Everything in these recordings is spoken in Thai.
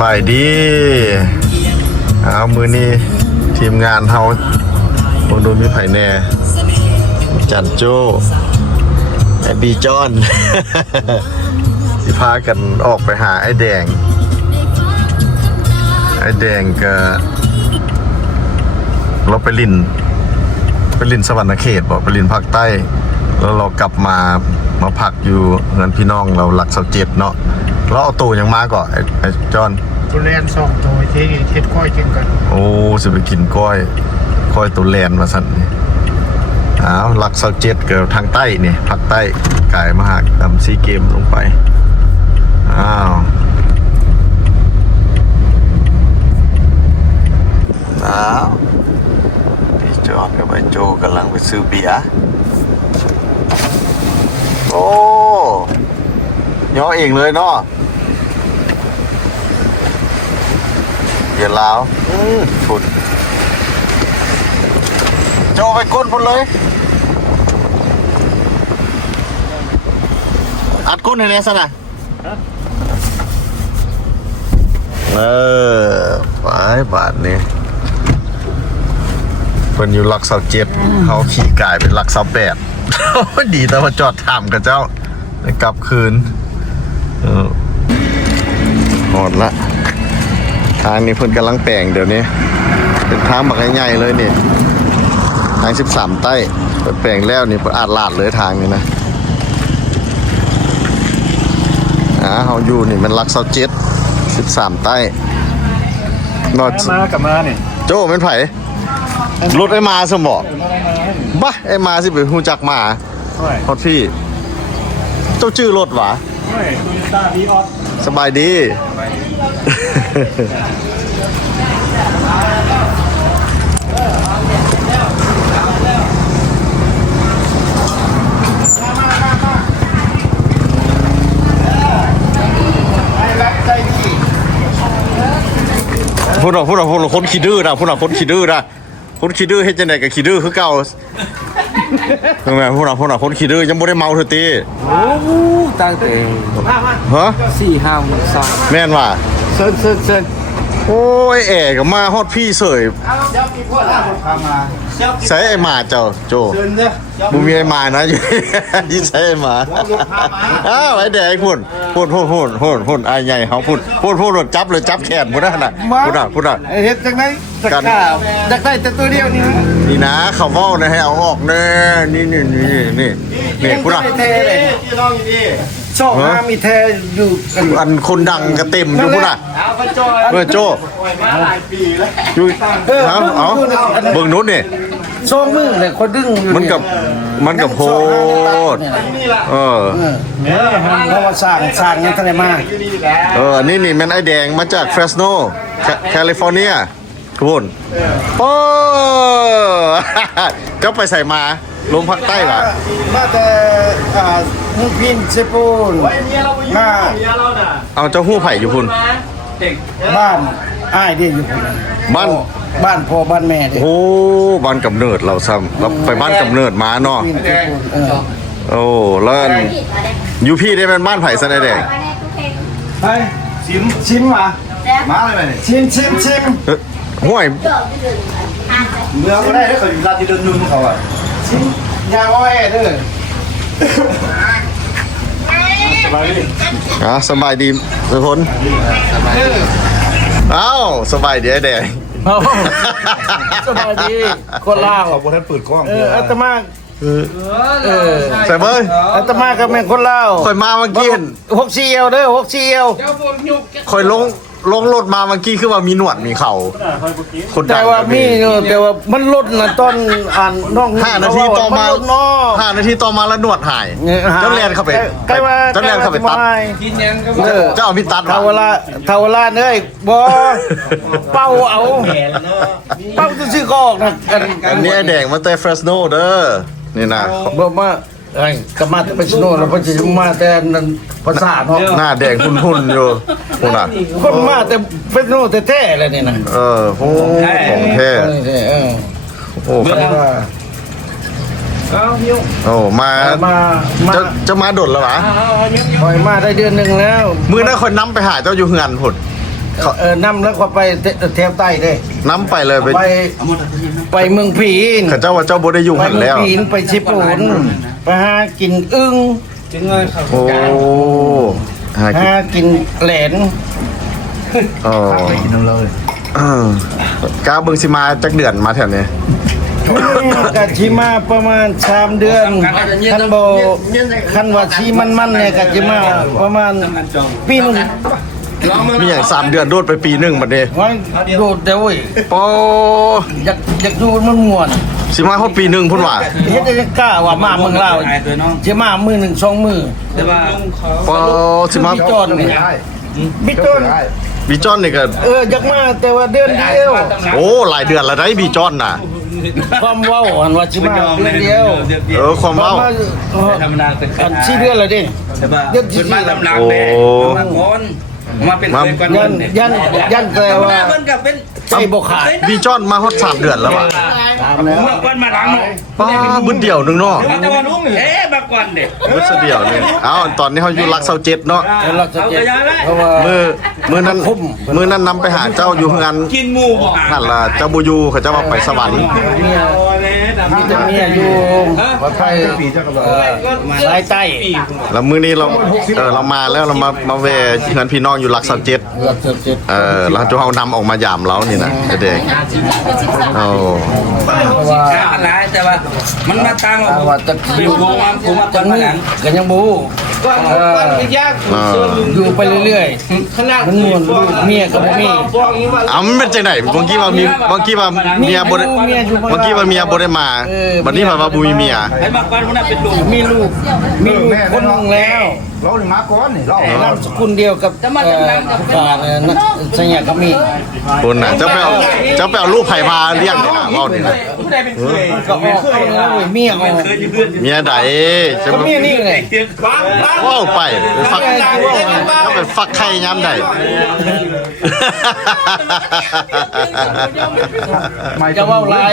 บายดีเอามือนี้ทีมงานเฮาคงดูมีไผ่แน่จันโจ้ไอบีจอนสิพากันออกไปหาไอแดงก็เราไปลินสวรรณเขตบอกไปลินภาคใต้แล้วเรากลับมาพักอยู่เงินพี่น้องเราหลัก27เนาะเราเอาตัวยังมาก่อนไอ้จอนตัวแลน2ตัวที่เฮ็ดก้อยกินกันโอ้สิไปกินก้อยตัวแลนมาสั่นนี่อ้าวหลัก27เกิดทางใต้นี่ภาคใต้กายมหากรรมซีเกมลงไปอ้าวพี่จอนกับไอ้โจกำลังไปซื้อเบียร์โอ้ย่อเองเลยเนาะเบียร์ลาวฝุ่นโจไปก้นพุ่นเลยอัดก้นในนี้ซะนะไปบาทนี้เป็นอยู่หลัก27เขาขี่กายเป็นหลัก28ดีแต่ว่าจอดถามกับเจ้าไปกลับคืนหมดละทางนี้เพิ่นกำลังแปลงเดี๋ยวนี้เป็นทางบักใหญ่ๆเลยนี่ทาง13ใต้เปิดแปลงแล้วนี่เปิดอาดลาดเลยทางนี้นะเขาอยู่นี่มันหลัก27 13ใต้มากลับมาเนี่ยโจ้เป็นไผรถไอ้มาสมบอกบ้าไอ้มาสิไปหูจักมาพอดพี่เจ้าชื่อรถหวะสบายดีพูดหน่อยคนขี้ดื้อนะพูดหน่อยคนขี้ดื้อนะคนขี้ดื้อให้จังไดกับขี้ดื้อคือเก่าคือแม่พูดหน่อยคนขี้ดื้อยังบ่ได้เมาเถอะตีโอ้ตั้งแต่ฮะ4-5 แม่นว่ะเซินโอ้ยแอ๋ก็มาฮอดพี่เสยใช้ไอ้หมาเจ้าโจบุมีไอ้หมานะอยู่ที่ใช้ไอ้หมาอ้าวไอ้แดงพูดไอ้ใหญ่เขาพูดจับเลยจับแขนพูดได้ขนาดพูดอ่ะเฮ็ดจังได๋จักกะจักได้แต่ตัวเดียวนี่นะเขาเว้านะให้เอาออกแน่นี่พูดอ่ะชอบมามีแท้อยู่อันคนดังก็เต็มอยู่พูดอ่ะโจมาหลายปีแล้วเอาเบิ่งนู้นนี่โซ่มึงเนี่ยคนดึงมันกับโพดเนี่ยเพราะว่าสร้างยังทันได้มานี่แม่นไอ้แดงมาจากเฟรสโนแคลิฟอร์เนียทุกคนโอ้ก็ไปใส่มาลงภาคใต้เหรอมาแต่มุกพินเซปูนมาเอาเจ้าหู้ไผ่อยู่พุ่นบ้านอ้ายเด้อยู่พุ่นบ้านพ่อบ้านแม่เด้โอ้บ้านกำเนิดเราซ้ำเราไปบ้านกำเนิดมาเนาะโอ้แล้วอยู่พี่ได้เป็นบ้านไผ่ซะแน่แดงไปชิมมาอะไรไปชิมห่วยเมืองก็ได้ถ้าเขาอยู่ราชดำเนินเขาอ่ะยาว่าเด้อสบายดีทุกคนอ้าวสบายดีไอ้แดงสบายดีคนลาวขอบคุณท่านเปิดกล้องอาตมาใส่เบยอาตมากับแม่คนลาวคอยมาเมื่อกี้6 เอวเด้อ6 เอวคอยลงรถมาเมื่อกี้คือว่ามีหนวดมีเข่าแต่ว่ามีแต่ว่ามันลดนะตอนอ่านน้อง5 นาทีต่อมา5 นาทีต่อมาแล้วหนวดหายเจ้าแลนเข้าไปใกล้ว่าเจ้าแลนเข้าไปตัดเจ้าเอามีตัดทาวราเอ้ยบ่เป้าเอาเป้าซื้อก็ออกนะอันนี้แดงมาแต่เฟรสโนเด้อนี่นะบ่มาก็มาแต่เฟรสโนแล้วเพิ่นสิมาแต่ภาษาเนาะหน้าแดงหุ่นๆอยู่พุ่นน่ะคนมาแต่เฟรสโนแท้ๆเลยนี่นะโอ้ของแท้โอ้โอ้มาจะมาดดแล้วหรอคอยมาได้เดือนนึงแล้วมื้อนั้นคนนำไปหาเจ้าอยู่เฮือนพุ่น นํแล้วก็ไปแถวใต้เด้ น้ำไปเลยไป ไปเมืองผีน ข้าเจ้าว่าเจ้าบ่ได้อยู่ ไป หัน เมือง แล้ว ผีนไปชิปูนไปหากินอึ้ง โอ้หากิน หากินแหลน อ๋อก้าวเบิ่งสิมาจักเดือนมาแถวนี้ กะชิมาประมาณ3เดือนคันบ่คันว่าชีมันเนี่ยกะชิมาประมาณปีหนึง มีอย่าง3 เดือนโดดไปปีหนึงบัดนี้ ว่าโดดเด้อเว้ย โอ้ อยากอยู่มันม่วน สิมาฮอดปีหนึงพุ่นว่า เฮ็ดได้กล้าว่ามาเมืองลาวสิมามื้อหนึ่งสองมื้อ โอ้สิมา พี่จอนนี่พี่จอน บีจอนนี่ก็ อยากมาแต่ว่าเดือนเดียว โอ้หลายเดือนแล้วได้บีจอนน่ะ ความเว้าอันว่าสิมาเดือนเดียว ความเว้า ธรรมดาเป็น อัน4เดือนแล้วดิ แต่ว่า เดือนที่ เพิ่นมาตำนานแม่มาก่อนมาเป็นเคยกัน ยันแต่ว่า เพิ่นก็เป็น ใจบ่ขาด บีจอนมาฮอด3 เดือนแล้วว่ะ ตามแล้ว เมื่อก่อนมาหลังเนาะ ป้าบึ้นเดียวหนึงเนาะ แต่ว่าลุงเอ๊ะมาก่อนเด้ บึ้นเดียวนึงเอ้าตอนนี้เฮาอยู่หลัก27เนาะ แล้วเราจะเจ็บเพราะว่า มื้อนั้นนำไปหาเจ้าอยู่เฮือน กินหมูบ่ นั่นล่ะเจ้าบ่อยู่เขาเจ้าว่าไปสวรรค์ มีแต่เมียอยู่ว่าไปสายใต้ แล้วมื้อนี้เรามาแล้วเรามาแวะเฮือนพี่น้องอยู่หลัก27 เราจะเจ็บ แล้วเจ้าเฮานำออกมายามเรานี่นะเด็กโอ้ ค่าหลายแต่ว่ามันมาตาม ว่าจะ อยู่วงมาผมมาตอนมาหลัง กันยังบูอยู่ไปเรื่อยๆมันม่วนลูกเมียกับเมีย มันเป็นจังได๋บางทีว่าเมียบ่ได้บางทีว่าเมียบ่ได้มาบัดนี้ว่าบ่มีเมีย ให้มาก่อนมันน่ะเป็นลูก มีลูกคนหนึงแล้ว เราถึงมาก่อนนี่เรา นามสกุลเดียวกับป่านะสัญญาก็มี คนน่ะเจ้าไปเอาลูกไผพาเลี้ยงนี่น่ะเว้านี่น่ะ ผู้ใดเป็นเคย ก็ออกแล้วเมียออก เคยอยู่เพื่อน เมียใดจะ ก็เมียนี่ไง ว้าวไปฟักก็เป็นฟักไข่ยามใด จะว่าลาย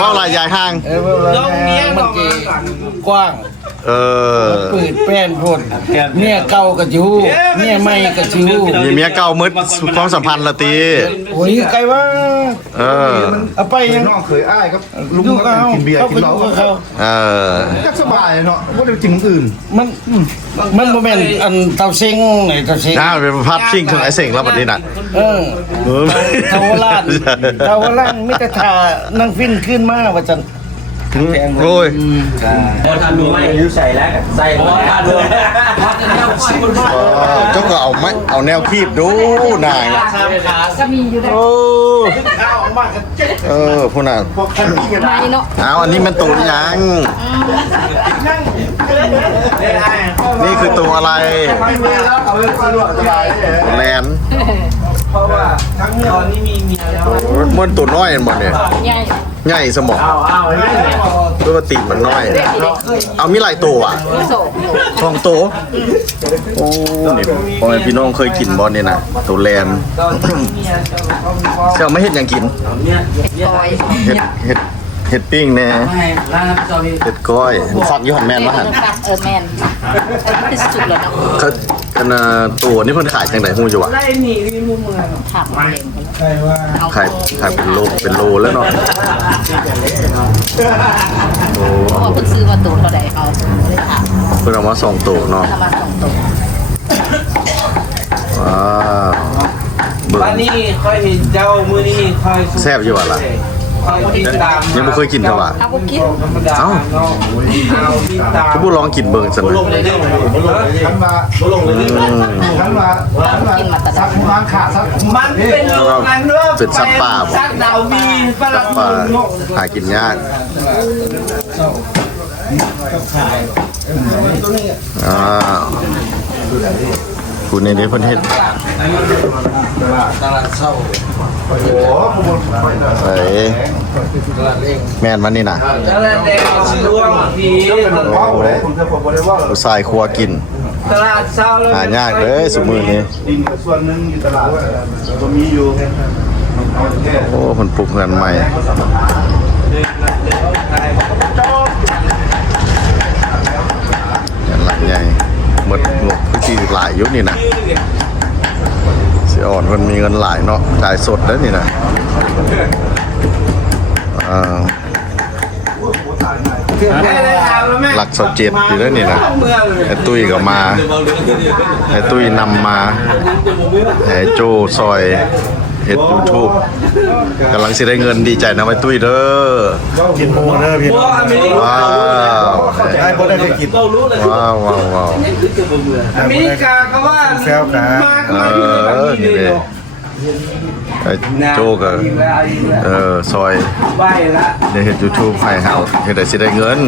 ว้าวลายยายห้าง ว่าลายมันจีกว้าง ปืดแป้นพ่นเมียเก่าก็จิวเมียใหม่ก็จิว มีเมียเก่ามืดความสัมพันธ์ละตี โอ้ยไกลว่า เอาไปยัง น้องเคยอ้ายครับลุง ดู ก็ เขา กินเบียร์ เขา กิ ก็ นเหล้า ดูเขา จักสบายเนาะว่าเดี๋ยวจริงอื่น มันโมเมนต์อันเตาเซ็งไหนเตาเซ็ง น่าเป็นภาพชิงถึงไอ้เสงแล้วบัดนี้น่ะ เทาวราชมิตรทานั่งฟินขึ้นมาว่าจัน โอ้ย พอทำดูไม่อยู่ใส่แล้วใส่พอทำเลย เจ้าก็เอาแนวคีบดูนาย ก็มีอยู่ได้ โอ้ผู้น่ะ ไม่เนาะ เอาอันนี้มันตัวยัง นี่คือตัวอะไรแลน เพราะว่าทั้งตอนนี้มีเมียแล้ว มันตัวน้อยหมดเนี่ย ใหญ่ ใหญ่สมองตัวตีนมันน้อย เอามีหลายตัวอ่ะ โสด ทองโตโอ้นี่พ่อแม่พี่น้องเคยกินบอลนี่นะตัวแลนเสี่ยวไม่เห็ดหยังกิน ปอย เห็ดปิ้งแน่ ร้านน้ำซอส เห็ดก้อยฟักยี่ห้อแมนวะฮะ แมนที่สุดแล้วเนาะ เขาอันตัวนี่เพิ่นขายจังไดฮู้อยู่วะ ถามเองเอา ขายเป็นโลแล้วเนาะโอ้ พอเพิ่งซื้อมาตัวเท่าไหร่เอาเลยถาม เพิ่นเอามา2ตัวเนาะ ทำมา2ตัว ว้าวเบิ่ง วันนี้ค่อยเห็นเจ้ามือนี้ค่อย แซ่บอยู่ว่ะล่ะ ค่อยติดตาม ยังบ่เคยกินเท่าว่ะ เอาบุกิน ธรรมดาเอาติดตาม คือบ่ลองกินเบิ่งซั่นเลย ขันมาขันมาสักมันขาดสัก มันเป็นโรงงานเนอะ เป็นสัตว์ป่าบ่ สัตว์ดาวมีฝรั่ง ปลาหากินยากคุณในนี้เพิ่นเฮ็ด ตลาดเศร้า โอ้โห เอ้ยแม่นมันนี่น่ะ ตลาดแดงชื่อว่าผี เป็นพ่อเลยผมจะบอกได้ว่า ผู้ชายครัวกิน ตลาดเศร้าแล้ว หายากเด้อซุมื้อนี้ ดินส่วนหนึ่งอยู่ตลาดก็มีอยู่ โอ้เพิ่นปลูกเรือนใหม่หลังใหญ่หมดงบคือสิหลายอยู่นี่น่ะสิ สิอ่อนมันมีเงินหลายเนาะจ่ายสดแล้วนี่นะหลัก17อยู่แล้วนี่นะไอ้ตุ้ยก็มาไอ้ตุ้ยนำมาไอ้โจซอยเฮ็ด YouTube กำลังสิได้เงินดีใจนะไอ้ตุ้ยเด้อ กินหมูเด้อพี่น้อง ว้าว ได้บ่ได้ไปกิน ว้าวว้าวว้าว อเมริกาก็ว่า แซวกัน นี่เลยไอ้โจก็ซอย ไปละ ได้เฮ็ด YouTube ให้เฮาเฮ็ดได้สิได้เงิน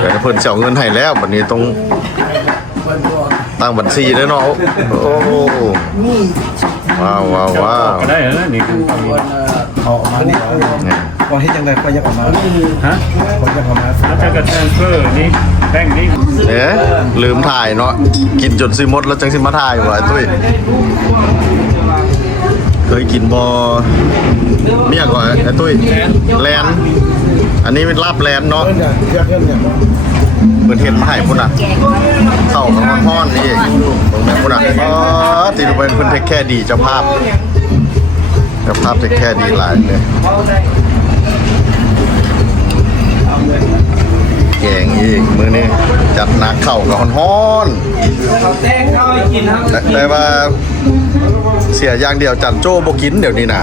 แต่เพิ่นสิเอาเงินให้แล้วบัดนี้ต้องตั้งบัญชีเด้อเนาะโอ้ว้าวว้าวว้าว ได้เหรอนี่คือ ออกมานี่พอเฮ็ดจังได๋ก็ยังออกมา ฮะ ก็ยังออกมา แล้วจะกระแทนเฟอร์นี่แป้งนี่ เนี่ยลืมถ่ายเนาะกินจนสิหมดแล้วจังสิมาถ่ายว่ะตุ้ยเคยกินบ่เมียก่อนไอ้ตุ้ยแลนอันนี้เป็นลาบแลนเนาะ เรียกเงินเนี่ย เพิ่นเฮ็ดมาให้พุ่นน่ะเข้ากับฮ้อนๆนี่ตรงนั้นพุ่นน่ะอ๋อที่ดูเป็นเพิ่นเทคแค่ดีเจ้าภาพเทคแค่ดีหลายเลยแกงอีกมื้อนี้จัดหนักเข้ากับฮ้อน เขาแต้งเข้าไปกินครับ ๆแต่ว่าเสียอย่างเดียวจันโจ้บ่กินเดี๋ยวนี้น่ะ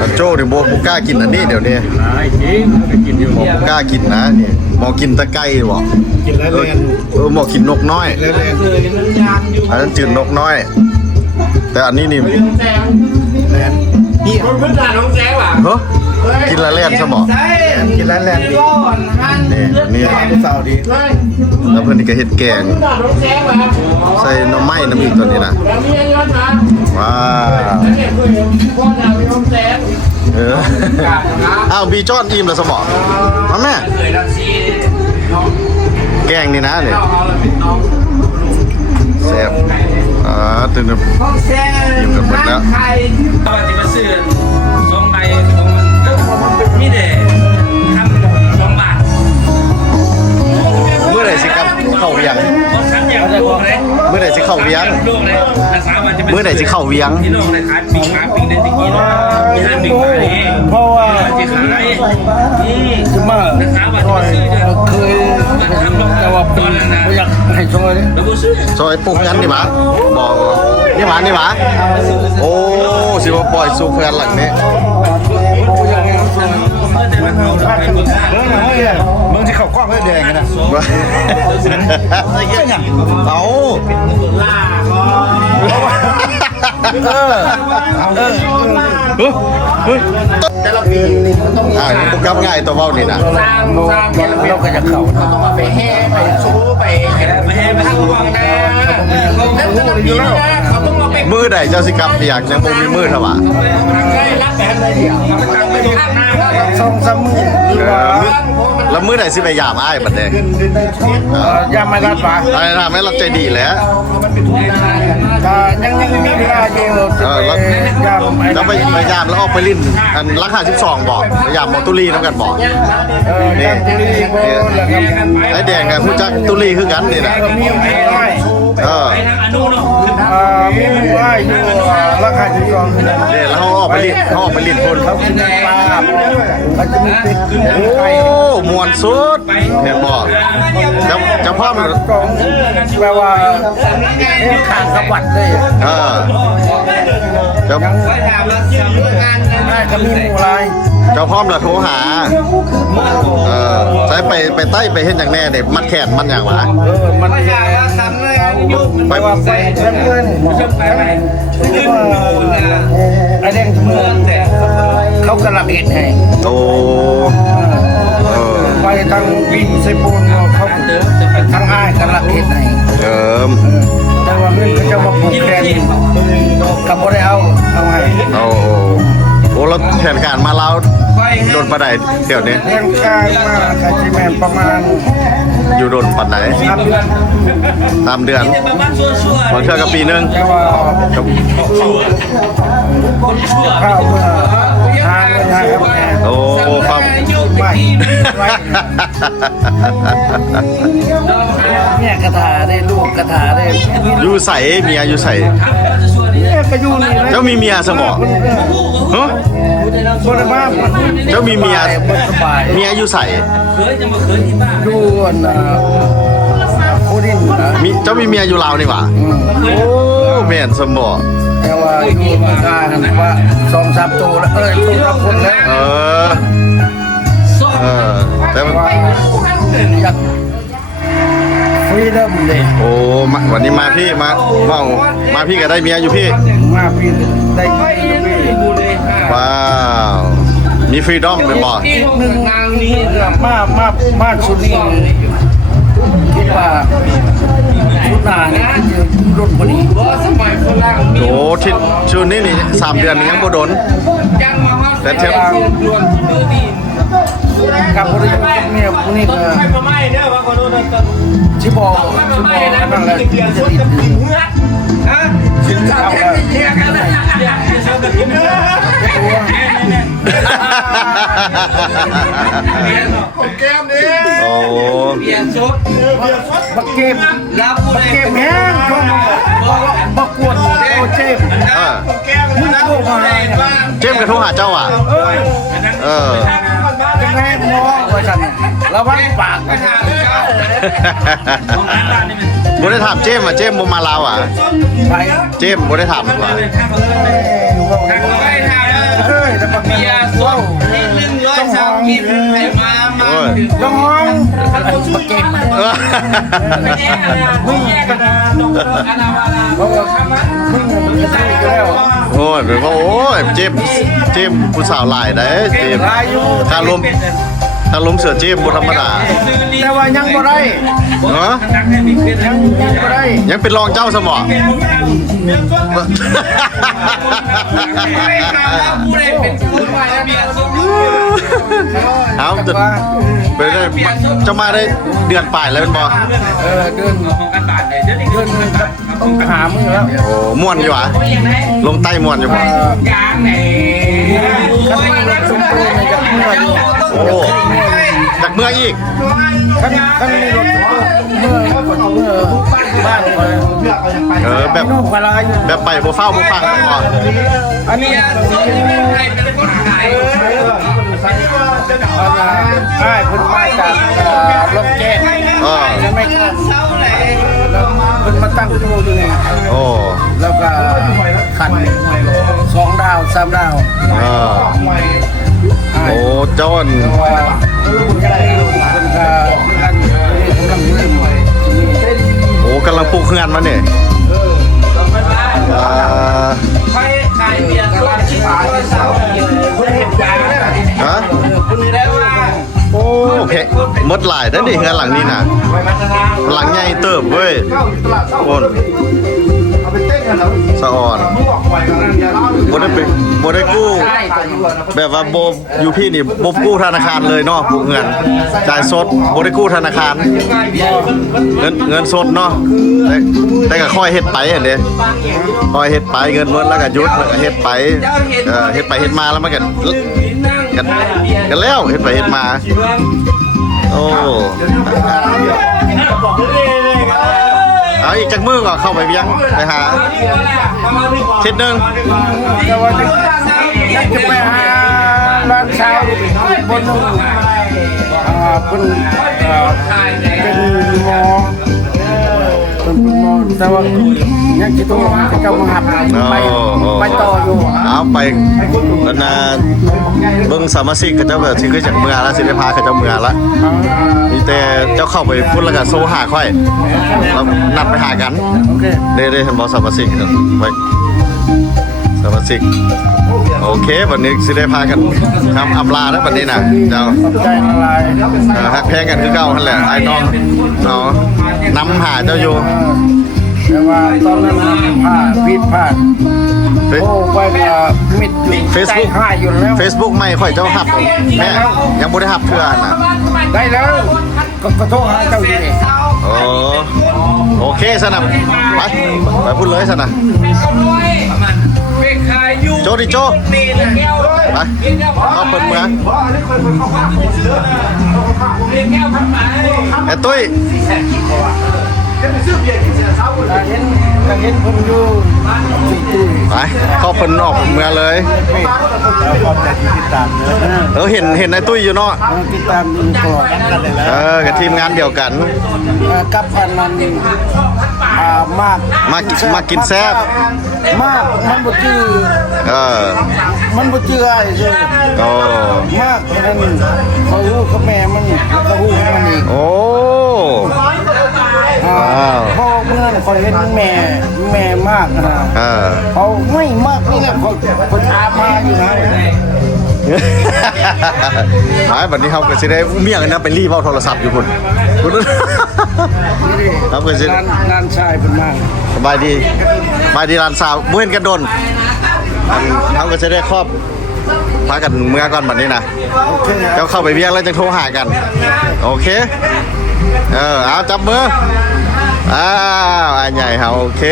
จันโจ้นี่บ่กล้ากินอันนี้เดี๋ยวนี้ หายจริงก็กินอยู่ บ่กล้ากินนะนี่หมอกินตะไคร้บ่ กินแล้วแลน หมอกินนกน้อย แล้วแลน เคยมันยามอยู่ อันนั้นจืดนกน้อย แต่อันนี้นี่ แลน คนพื้นฐานน้องแจ๊ว่ะ เฮ้ยกินละแล่นซะหมอ ใช่ กินแล้วแลนดี ก้อนมัน นี่ ผู้สาวดี แล้วเพิ่นนี่ก็เฮ็ดแกงใส่หน่อไม้น้ำอีกตัวนี้นะว้าวเอออ้าวบีจอนทีมแล้วสมอมาแม่ เคยรักซี แกงนี่นะเนี่ย เอาละเป็นน้อง แซ่บตื่น ห้องแซ่ไข่ตอนที่มาซื้อ2ใบของมันมีเด้ทำ2 บาท เมื่อไหร่สิครับเข้าเวียง คนชั้นอย่างลูกเลย เมื่อไหร่สิเข้าเวียง ลูกเลยภาษามันจะเป็น เมื่อไหร่สิเข้าเวียง ที่โลกเลยขายปีกขายปีกได้ตะกี้เลยมีห้าปีกขายเอง เพราะว่า จะขายนี่ คือมา ภาษามันจะซื้อเด้อ เคยแต่ว่าผมบ่อยากให้ช่วย แล้วก็ซื้อ ซอยปลูกกันนี่หมาบอกนี่หมาโอ้สิว่าปล่อยสู่เพื่อนหลังนี้ แต่มันเอาไปหมด มึงที่เขากล้องแดงนะ เอา ล่าแต่ละปีต้องมีพวกกับง่ายตัวเว้านี่นะ สร้างเราก็จะเข้า ต้องมาไปแห่ไปชูไปไปทางวังนะแล้วแต่ละปีนะเขาต้องมาไป มือใดเจ้าสิกลับอยากยังบ่มีมือเท่าว่า ทางใกล้รับแบบเลยเดียวทางไปดูข้างหน้าครับ ส่งสมุน แล้วมือใดสิไปยามอ้ายบัดนี้ ยามาลาดปาก อะไรทำให้เราใจดีแล้ว ยังมีเวลาอยู่ยาม แล้วไปยามแล้วออกไปลิ้นอันราคา12บอกไปยามมอตุลีนำกันบอก นี่แล้วก็ ไอ้แดงกับผู้จักตุลีคือกันนี่นะ มีหมูไร่ เออ ไปทางอนุเนาะ มีหมูไร่อยู่ราคาที่กอง เดี๋ยวแล้วเขาออกไปลิ้นคน เขากินปลาเขาจะมีเป็ดกิน โอ้ ไก่ มวนสุดเห็นบอกจะพ่อมัน กองแปลว่าข้างขวัญเลย เออจะ ไปถามแล้วสำนักงาน ได้ก็มีหมูไร่ เจ้าพ่อมละโทรหาใช้ไปใต้ไปเห็นอย่างแน่เด็มัดแขนมันอย่างหวะ มัน ไปถามแล้วสำนักงานยุ่ง ไป ว่าไปเพื่อนเพื่อน จะไปไหน ไอ้แดงเมืองแต่เขากำลังเห็นให้ โอ้เออ ไปทางวินเซปูนเขาทางอ้ายกำลังเห็นให้ เอิม แต่ว่าเงินเขาจะมาผูกแขนกับบ่ได้เอาให้ เอาโอ้แล้วแผนการมาแล้วโดนปะไดเดี๋ยวนี้ เลี้ยงกายมาคาจิแมนประมาณ อยู่โดนปัดไหน3 เดือน แต่บ้านชั่ว บางเทื่อกับปีนึง แต่ว่า กับ คนชั่ว ข้าวเมื่อทานเงินให้ครับแม่ โอ้ครับ ไม่เนี่ยกระถาได้ลูกกระถาได้ อยู่ใส่เมียอยู่ใส่ ทำจะชั่ว อยู่นี่นะ เจ้ามีเมียสมองฮะ บ่ได้มา เจ้ามีเมีย บ่สบาย เมียอยู่ใส่ เคยจะมาเคยที่บ้าน อยู่อันโคดินนะ เจ้ามีเมียอยู่ลาวนี่หว่าโอ้แม่นสมอง แต่ว่าอยู่เมืองการว่า2-3ตัวแล้ว2-3คนแล้ว แต่ว่า อยากฟรีดอมเลย โอ้วันนี้มาพี่มาพี่ก็ได้เมียอยู่พี่ มาพี่ได้ ว้าวมีฟรีดอมเป็นบ่ อีกหนึ่งงานนี้มาชุดนี้คิดว่าชุดหน้าเนี่ยจะรุ่นพอดี โอ้ทิศชุดนี้นี่3 เดือนนี่ยังบ่โดนแต่เทป กับพอดีเนี่ยพวกนี้ก็ชิบอกนั่นแหละจะติด แก้มนี่ โอ้ เปลี่ยนชุด บักเก็บ รับผู้ บั ใด กเก็บแห้งก็บักกวนโอเจ็บ แก้ม มึงโทรมาเนี่ย เจมส์กระโทรหาเจ้าอ่ะเออ จะแม่หมอว่าฉันระวังปากนะ ของร้านบ้านนี่มัน บ่ได้ถามเจมส์อ่ะเจมส์บ่มาลาวอ่ะ ไป เจมส์บ่ได้ถามว่ะ ทางเขาไม่ทาง เฮ้ยแต่บัก เบี เมี ย ย ร์ส้มนี่130กินให้มา โอ้ย น้องบักเก็บ เออ มึงเพราะว่ามึงจะได้อีกแล้ว โอ้ยเป็นว่าโอ้ยเจมส์ผู้สาวหลายได้เจมส์ ลายอยู่ ถ้าล้มเสือเจมส์บ่ธรรมดา แต่ว่ายังบ่ได้ เนาะ ยังบ่ได้ ยังเป็นรองเจ้าสมอง ผู้ใดเป็นผู้ใหม่เบียร์ส้ม เอาจะไปได้จะมาได้เดือนปลายแล้วเป็นบ่ เดือน ของกันบาทเลยเดี๋ยวนี้เงินเงินบาท ต้องหามึงแล้ว โอ้ม่วนอยู่หวะลงใต้ม่วนอยู่บ่ ยางไหน คันมีรถชุมปืนจะเมื่ออยู่ โอ้จากเมื่ออีก คันมีรถชุมปืนเมื่อบ้านคอย แบบ น้องคลายอยู่ แบบไปบ่เฝ้าบ่ฟังบ่ อันนี้ เบียร์ส้มใครเป็นคนขาย ใช่คุณมาจากรถแก้ เออ จะไม่ก็ เศร้าไหน แล้วคุณมาตั้งตู้อยู่นี่ โอ้ แล้วก็ขัน2 ดาว 3 ดาว เออโอ้เจ้าอัน เพราะว่าคุณก็นั่นกำลังเล่น โอ้กำลังปลูกเฮือนมาเนี่ยอ่า ใครขายเบียร์ส้มชิ้นละเศร้าคนเห็นยางนะ ฮะ คุณได้ว่า โอ้โอเคหมดหลายได้ดิเฮือนหลังนี้น่ะหลังใหญ่เติบเว้ยโอนสะอ่อนบ่ได้กู้แบบว่าโบอยู่พี่นี่บ่กู้ธนาคารเลยเนาะปลูกเงินจ่ายสดบ่ได้กู้ธนาคารเงินสดเนาะแต่ก็ค่อยเฮ็ดไปหั่นเด้ค่อยเฮ็ดไปเงินหมดแล้วก็หยุดแล้วก็เฮ็ดไปเฮ็ดไปเฮ็ดมาแล้วมันก็แล้วเฮ็ดไปเฮ็ดมา โอ้เอาอีกจักมือก่อนเข้าไปเพียงไปหาทิศหนึ่ง แต่ว่าจะไปหาร้านเช้าบนนู้นเป็นเป็นหมอเป็นหมอแต่ว่ายังคิดว่าจะกำลังหับไปต่ออยู่ เอาไปแล้วนะเบิ้งสามัคคีกับเจ้าแบบที่เคยจากเมืองแล้วสิได้พากับเจ้าเมืองละมีแต่เจ้าเข้าไปพูดแล้วก็โซหาค่อยแล้วนัดไปหากัน โอเค ได้เห็นบอสสามัคคีกันไปสามัคคีโอเควันนี้สิได้พากันทำอำลาแล้ววันนี้นะเจ้า ใจละลาย ฮักแพงกันคือเก่านั่นแหละไอ้น้องเนาะนำหาเจ้าอยู่ แต่ว่าตอนนั้นพลาดผิดพลาดโอ้ไปมิดใจหายอยู่แล้ว Facebook ไม่ค่อยเจ้าหับแม่ยังบ่ได้หับเพื่อนน่ะ ได้แล้วก็โทรหาเจ้าอยู่นี่ โอเคสนับไปพูดเลยสนับ มันไปขายอยู่ โจดิโจ นี่นะแก้ว ไปเข้าเปิดเมือง เรียกแก้วพันไป ไอ้ตุ้ย เห็นคนอยู่จุดตุย ไปเข้าเพิ่นออกเมืองเลย แล้วก็จะติดตามเนอะ เห็นในตุ้ยอยู่เนาะ ติดตามดูตลอดกันเลยแล้ว กับทีมงานเดียวกัน กับอันนั้นมาก มากินแซ่บ มากมันบ่จื้อ มันบ่จื้อไอ้ซื่อ โอ้ มากนั่นเขาฮู้กับแม่มันก็ฮู้กับมันอีก โอ้ ว้าว เพราะเมื่อนั้นคอยเห็นแม่มากนะ เขาไม่มากนี่แหละเขาถามมาอยู่นะ ไอ้บัดนี้เขาก็สิได้เมียกันนะไปรีบเอาโทรศัพท์อยู่พุ่นครับก็สิ ร้านชายเป็นมาก สบายดีร้านสาวบ่เห็นกันโดนเขาก็จะได้ครอบพากันเมื่อก่อนบัดนี้นะ โอเค เจ้าเข้าไปเวียงแล้วจะโทรหากัน โอเค เอาจับมืออ้าวอันใหญ่เขาโอเค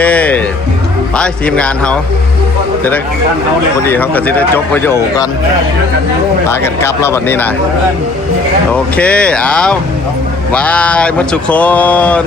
ไปทีมงานเขาจะได้พอดีเขาก็จะได้จบประโยคกันพากันกลับแล้วบัดนี้นะโอเคเอาบายหมดทุกคน